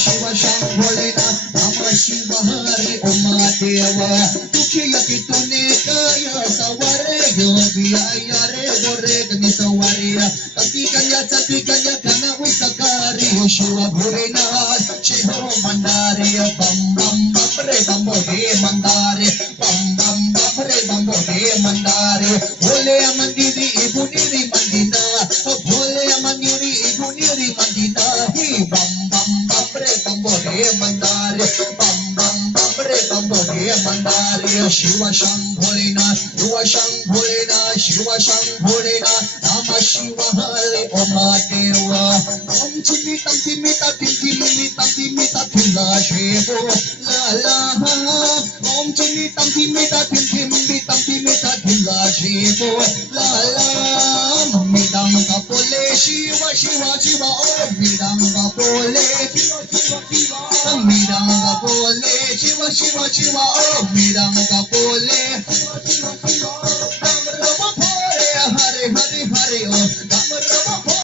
शिव शंभोलेनाथ नम शिव हरि ओम देव दुखिया की तूने काया सवारे योगी आया रे गोरे गनि सवारे सती कन्या कना विसकारी शिव भोलेनाथ शिव मंदारे बम बम बम रे बम हे मंदारे बम बम बम रे बम हे मंदारे भोले मंदिरी गुनिरी मंदिना भोले मंदिरी गुनिरी मंदिना ही बम बम बम रे बम हे मंदारे बम बम बम रे बम हे मंदारे शिव शंभोलेनाथ शिव शंभोलेनाथ नम शिव हरे ओम देव ओम चिमी तम तिमिता थिला शिवो ला ला ओम चिमी तम तिमिता थिला शिवो ला ला मिदंग कपोले शिव शिव शिव ओम मिदंग कपोले मिदंग कपोले शिव शिव शिव ओम मिदंग